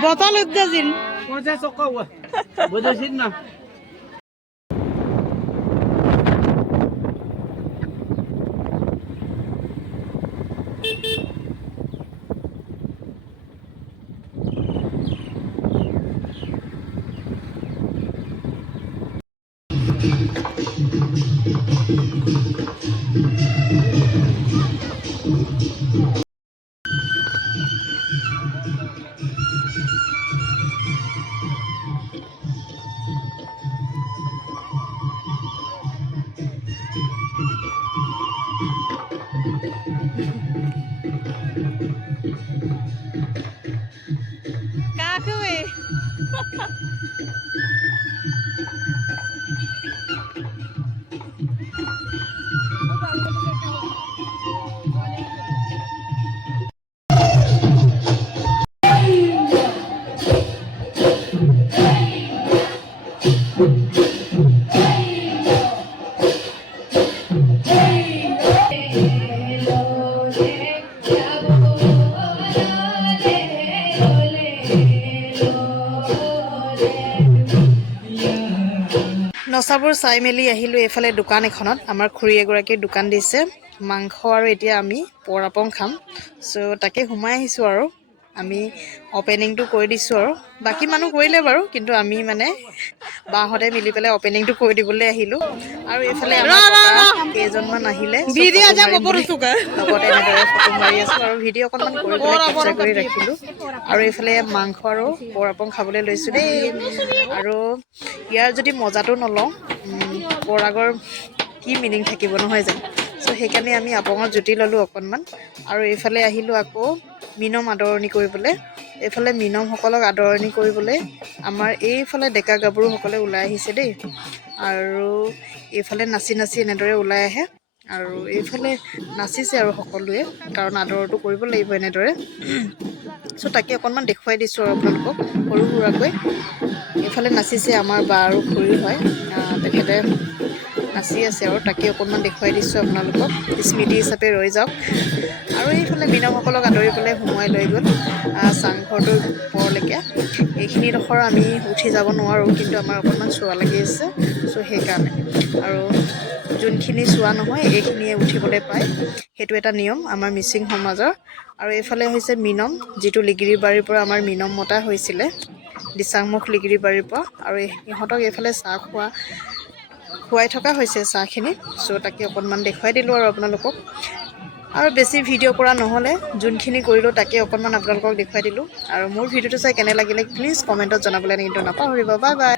botol udazin. Kung sa sokaw ah. Budasin na. Kakwe. নচাবোৰ চাই মেলি আহিলোঁ এইফালে দোকান এখনত আমাৰ খুৰী এগৰাকীৰ দোকান দিছে মাংস আৰু এতিয়া আমি পৰাপং খাম চ' তাকে সোমাই আহিছোঁ আৰু আমি অপেনিংটো কৰি দিছোঁ আৰু বাকী মানুহ কৰিলে বাৰু কিন্তু আমি মানে বাহঁতে মিলি পেলাই অপেনিংটো কৰি দিবলৈ আহিলোঁ আৰু এইফালে আমাৰ কেইজনমান আহিলে লগতে এনেদৰে ফটো মাৰি আছোঁ আৰু ভিডিঅ' অকণমান কৰি পেলাই কেপচাৰ কৰি ৰাখিলোঁ আৰু এইফালে মাংস আৰু পৰাপং খাবলৈ লৈছোঁ দেই আৰু ইয়াৰ যদি মজাটো নলওঁ পৰাগৰ কি মিনিং থাকিব নহয় জানো চ' সেইকাৰণে আমি আপঙত জুতি ল'লোঁ অকণমান আৰু এইফালে আহিলোঁ আকৌ মিনম আদৰণি কৰিবলৈ এইফালে মিনমসকলক আদৰণি কৰিবলৈ আমাৰ এইফালে ডেকা গাভৰুসকলে ওলাই আহিছে দেই আৰু এইফালে নাচি নাচি এনেদৰে ওলাই আহে আৰু এইফালে নাচিছে আৰু সকলোৱে কাৰণ আদৰটো কৰিব লাগিব এনেদৰে চ' তাকে অকণমান দেখুৱাই দিছোঁ আৰু আপোনালোকক সৰু সুৰাকৈ এইফালে নাচিছে আমাৰ বা আৰু খুৰী হয় তেখেতে নাচি আছে আৰু তাকে অকণমান দেখুৱাই দিছোঁ আপোনালোকক স্মৃতি হিচাপে ৰৈ যাওক আৰু এইফালে মিনমসকলক আদৰি পেলাই সোমোৱাই লৈ গ'ল চাংঘৰটোৰ ওপৰলৈকে এইখিনিডোখৰ আমি উঠি যাব নোৱাৰোঁ কিন্তু আমাৰ অকণমান চোৱা লাগি আছে চ' সেইকাৰণে আৰু যোনখিনি চোৱা নহয় এইখিনিয়ে উঠিবলৈ পায় সেইটো এটা নিয়ম আমাৰ মিচিং সমাজৰ আৰু এইফালে হৈছে মিনম যিটো লিগিৰি বাৰীৰ পৰা আমাৰ মিনম মতা হৈছিলে দিচাংমুখ লিগিৰি বাৰীৰ পৰা আৰু ইহঁতক এইফালে চাহ খুৱাই থকা হৈছে চাহখিনি চ' তাকে অকণমান দেখুৱাই দিলোঁ আৰু আপোনালোকক আৰু বেছি ভিডিঅ' কৰা নহ'লে যোনখিনি কৰিলোঁ তাকে অকণমান আপোনালোকক দেখুৱাই দিলোঁ আৰু মোৰ ভিডিঅ'টো চাই কেনে লাগিলে প্লিজ কমেণ্টত জনাবলৈ কিন্তু নাপাহৰিব বাই বাই